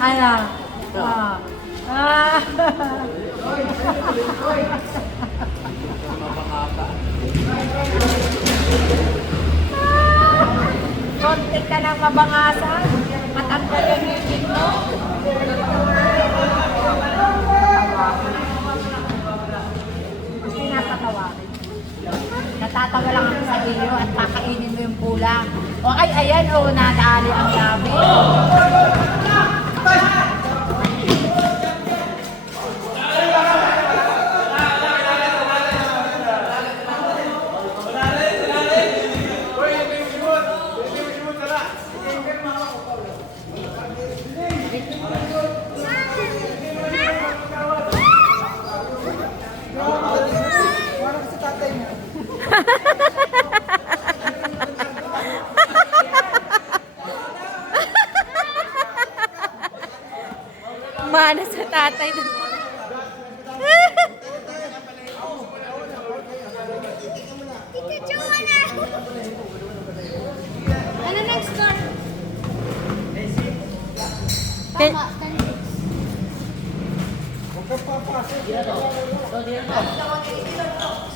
Ano? Konti ka ng mabangasan. Matanggal yung ngipin mo. Pinapatawarin. Natatawa lang ako sa iyo at kakainin mo yung pula. O ay, ayan o, nadali ang gabi. Mana sa tatay. Ano next score? Ten-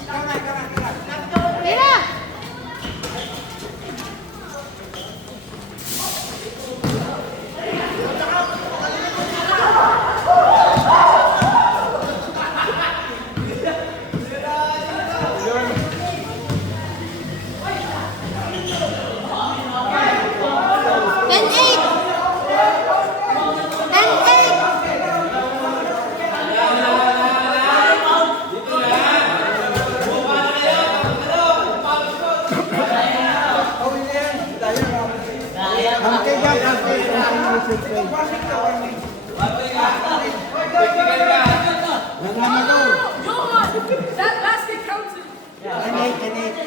Tama, 10-6. Tira!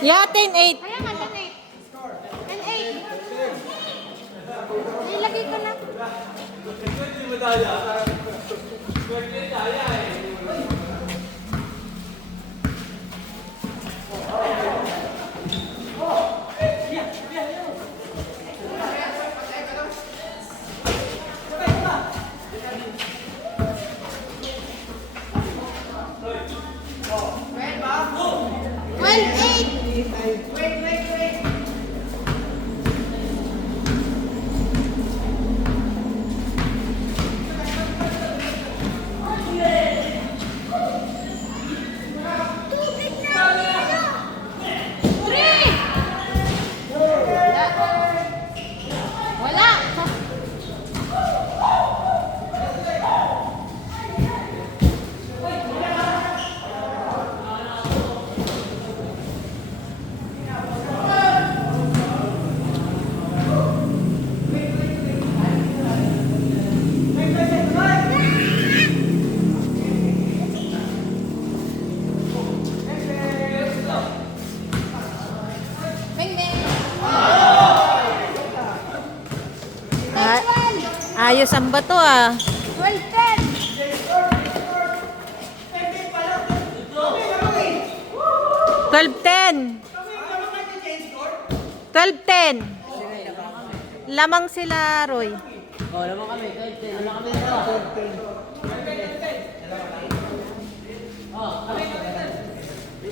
Yeah, 10-8. Kaya nga, 10-8. 10-8. Nilagay ko na. Wala. Bing, bing. Ah, ayos ang bato ah. 12-10. 12-10. 12-10. Lamang sila, Roy. Oh, lamang kami. Lamang kami.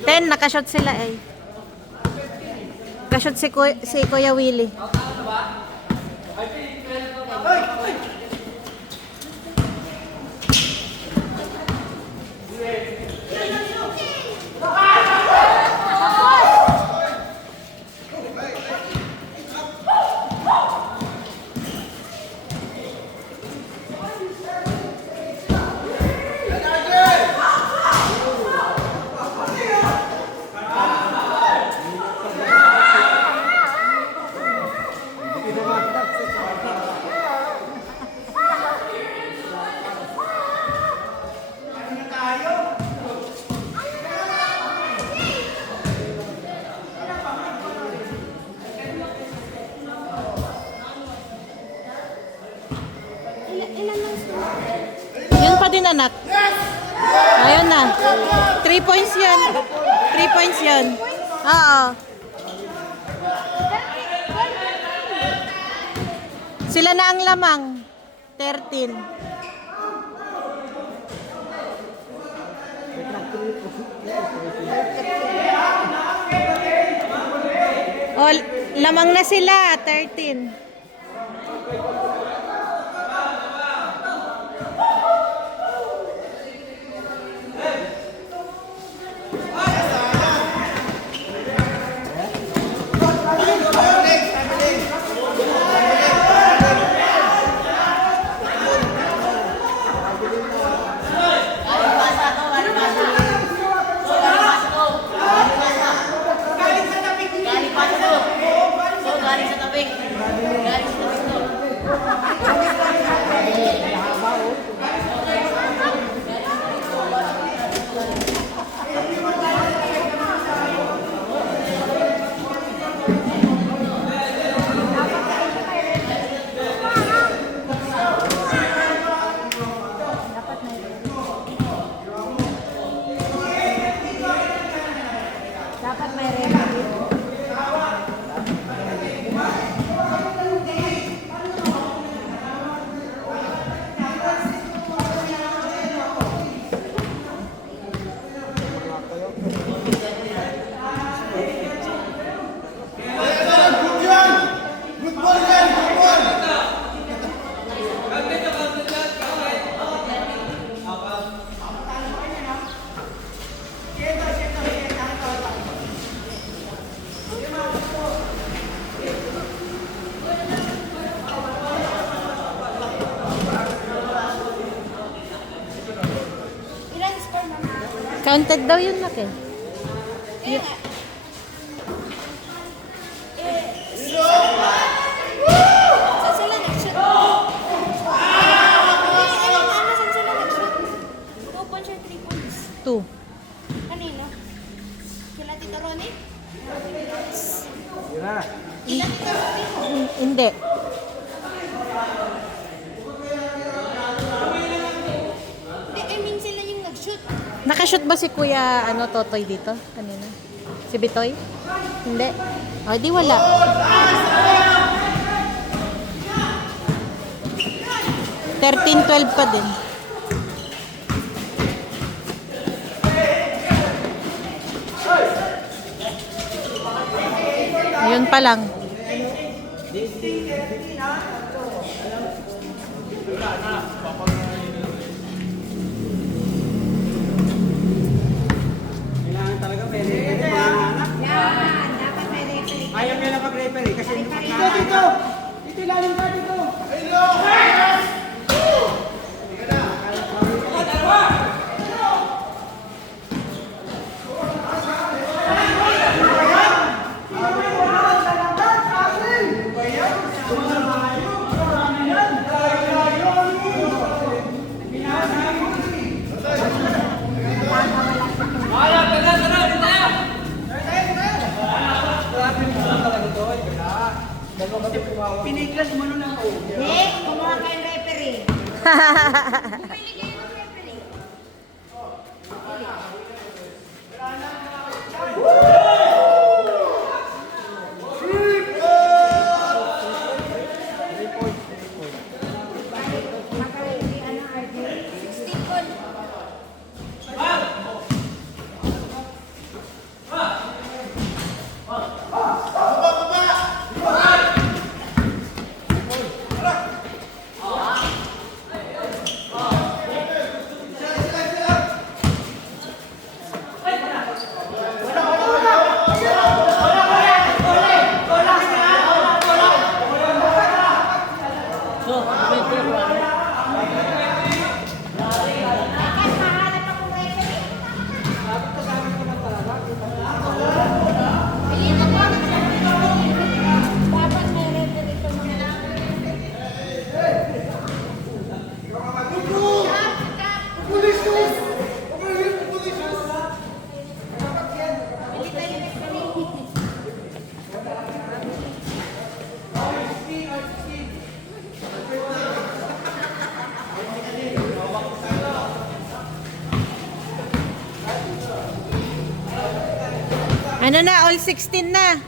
10, nakashot sila eh. Nakashot si Kuya Willie. Ilan lang score? Yun pa din anak. Ayun na. 3 points yan. 3 points yan. Oo. Sila na ang lamang. 13. O, lamang na sila. 13. Dapat may referee. Ilan score na? Counted daw yun, laki. Saan sila nag-shoot? Saan sila nag-shoot? 2 points or 3 points? 2. Kanino? Kila Tito Ronnie? Hindi. Hindi, I mean sila yung nag-shoot. Nakashoot ba si Kuya Totoy dito? Kanina? Si Bitoy? Hindi. O, di wala. Thirteen, 12 pa din. Ayun pa lang. Kailangan talaga may referee mga anak. Yan, dapat may referee. Ayaw nila mag-referee kasi dito ilalim ka dito. Piniglas mo nun ang Nick, kumuha kayong referee. Pili kayo ng referee. Maka-referee, ano, RJ? 16 goal. Dapat may referee ito mga. Ano na, all 16 na.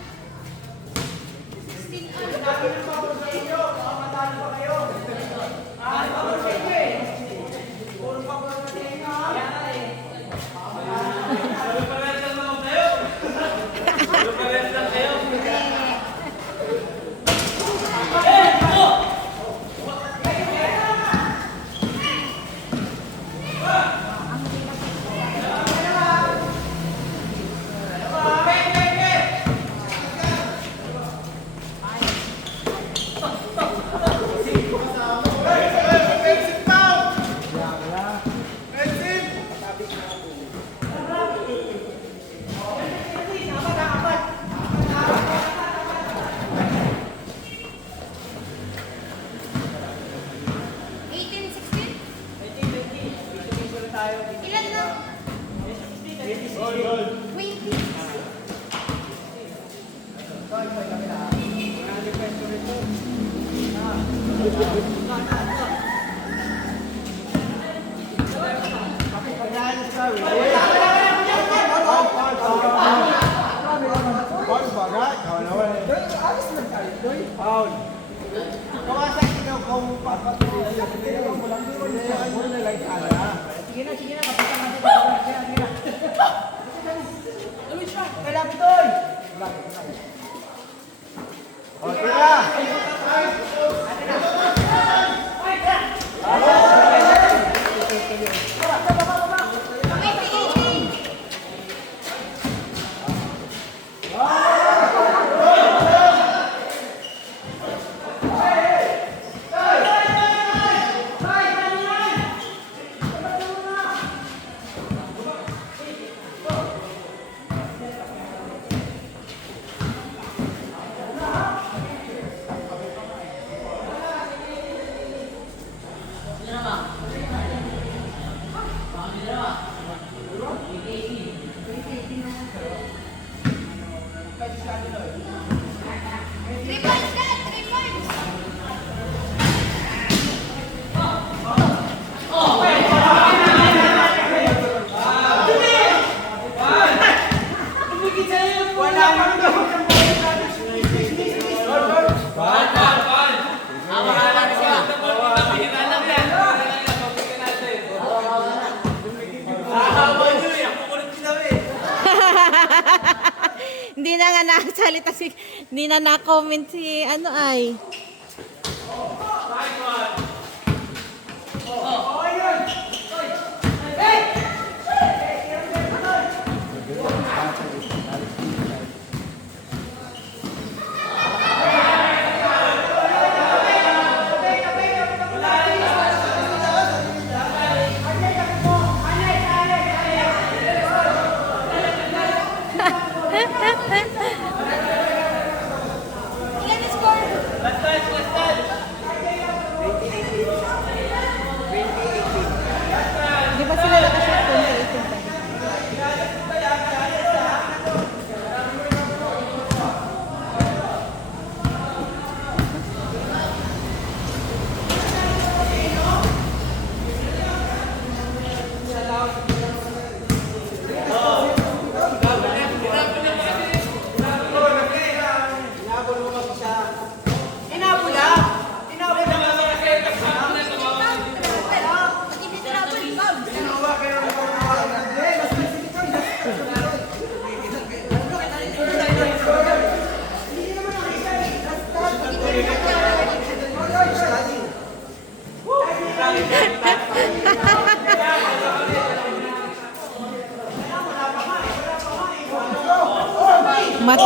Hindi na nga nakasalita si, hindi na na-comment si ano ay. Ilan yung score? Di ba sila nakashoot 2018 pa? Hindi na lang rebound. Mat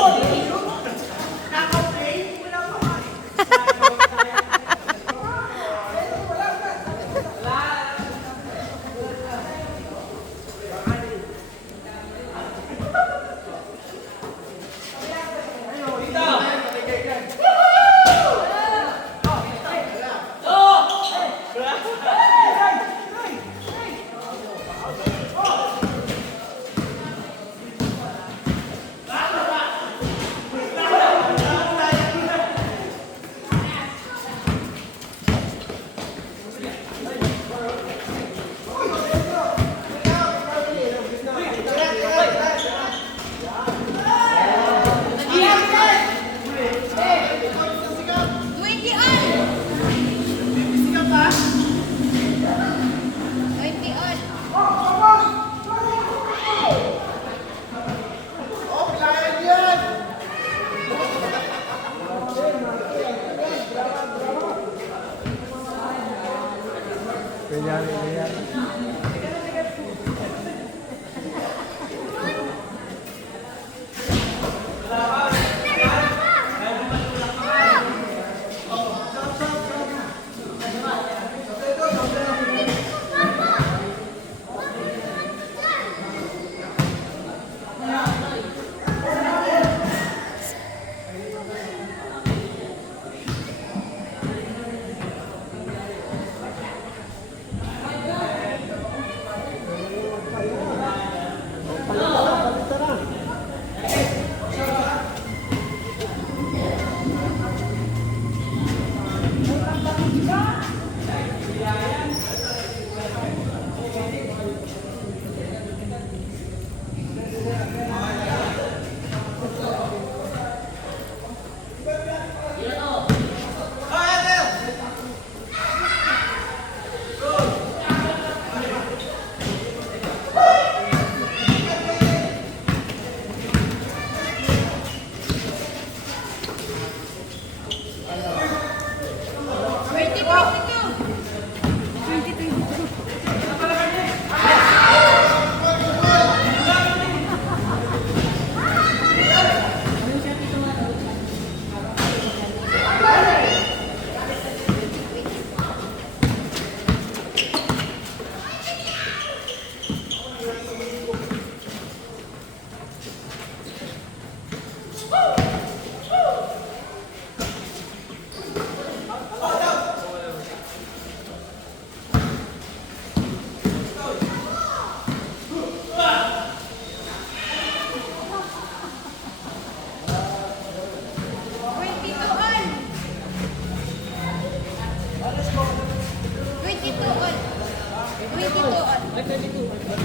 20.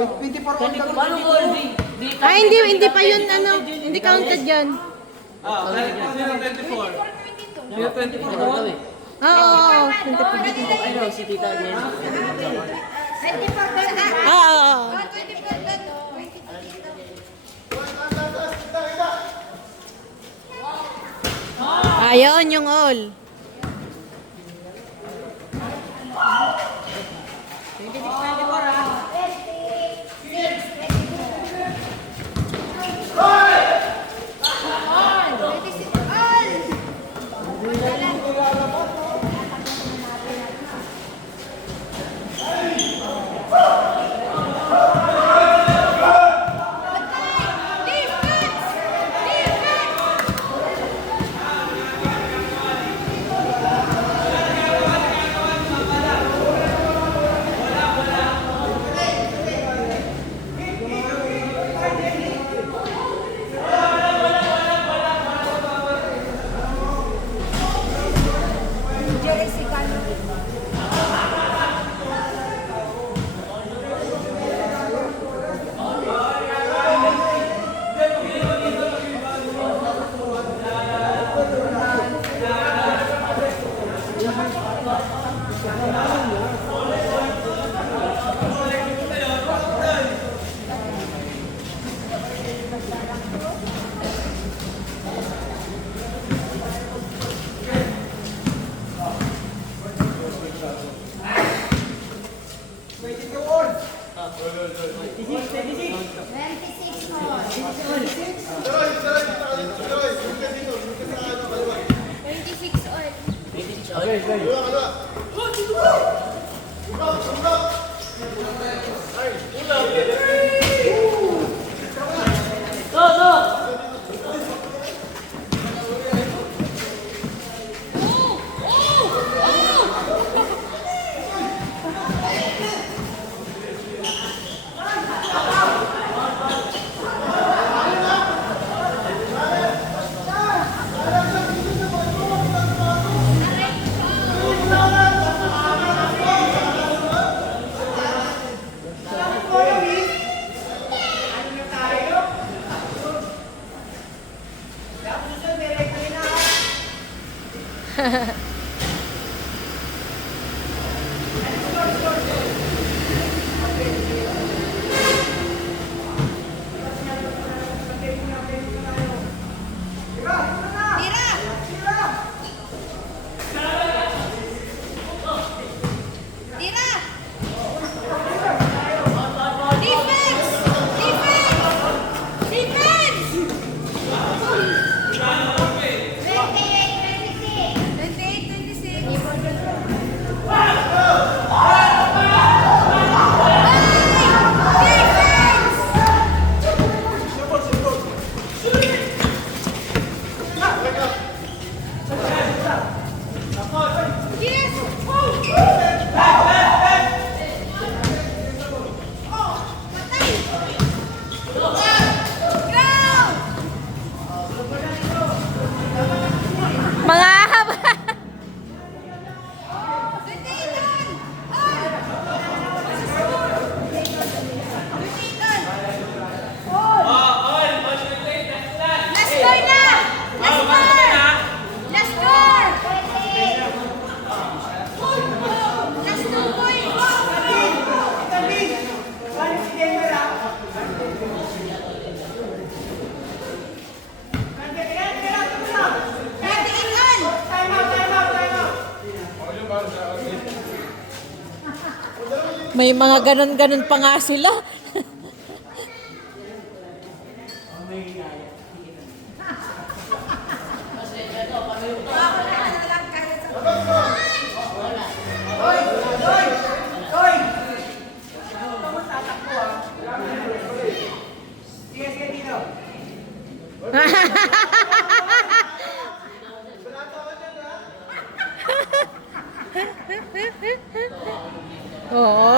24 on the Ah, hindi pa yun, ano, hindi counted yan. Oo, oo, 24. Oo. Ayun, yung all. May mga ganon-ganon pa nga sila. Oo.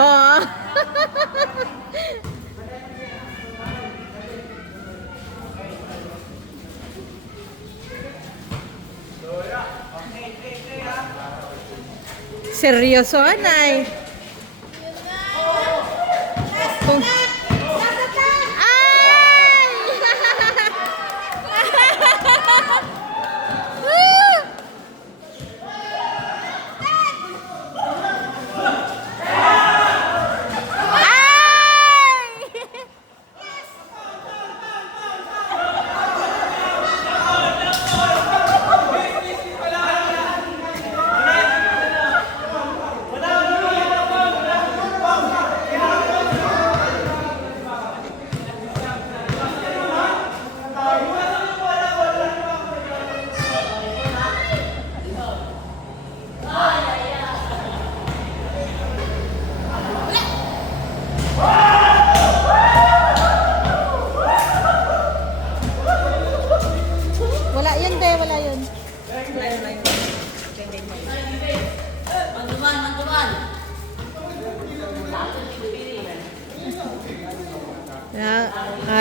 Seryoso, anay. Kung... Wala yun, de. Wala yun.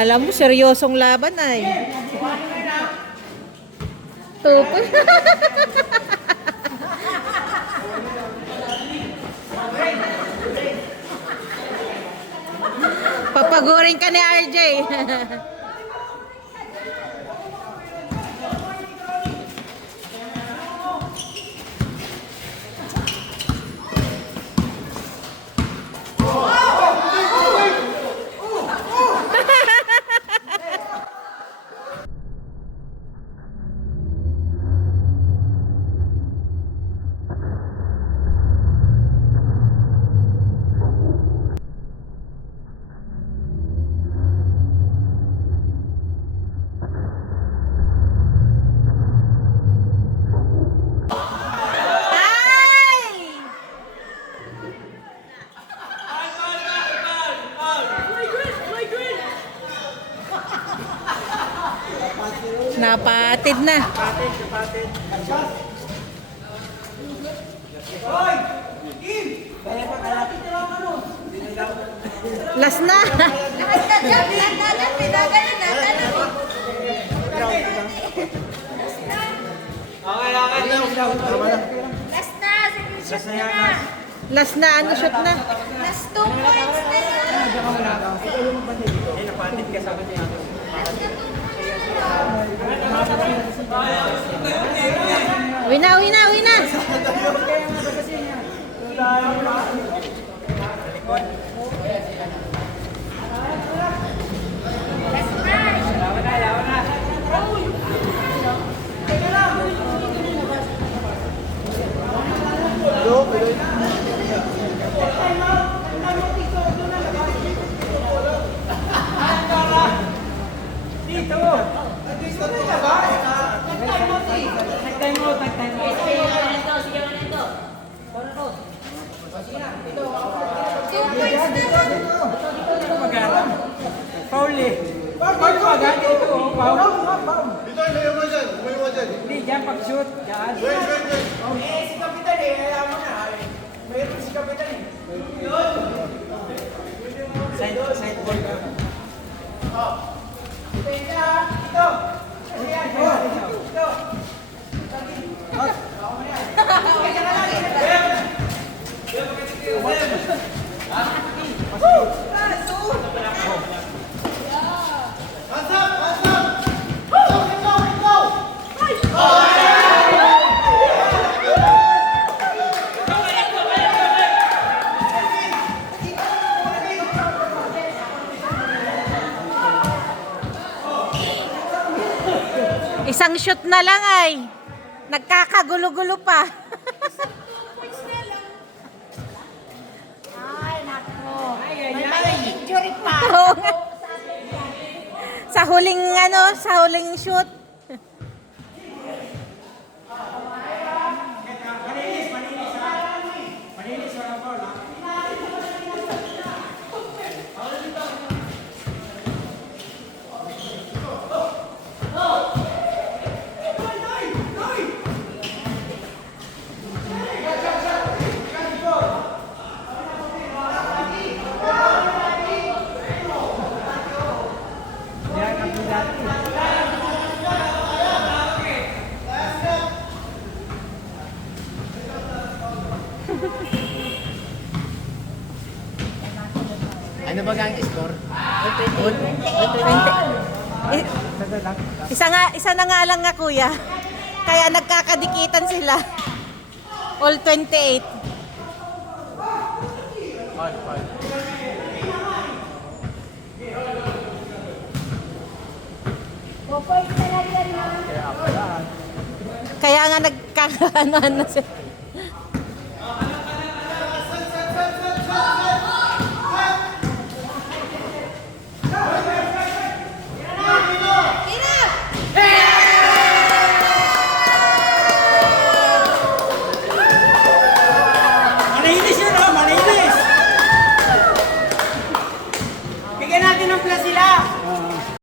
Alam mo, seryosong laban ay. Tupoy. Papagurin ka ni RJ. Napatid na. Last na. Last na, ano shot na? Last 2 points na yun. Uwi na, uwi na, uwi na. Paul eh. Paul pa agad ito. Paul. Dito, layo mo dyan. Layo mo dyan. Hindi, dyan pag-shoot. Dyan. Wait, wait, wait. Si Kapitan eh. Alam mo na. Mayroon si Kapitan eh. Side ball ka. Ito, ito. Ayan, ito. Hands up, hands up. Go, go, go. Isang shoot na lang ay. Nagkakagulo-gulo pa. Ay, Oo nga. Sa huling sa huling shoot. Malinis, walang foul, ha? Yan ang dati. Ano ba ang score? 20. Isa na nga lang nga kuya. Kaya nagkakadikitan sila. All 28. Kaya nga nagkakaano na sila.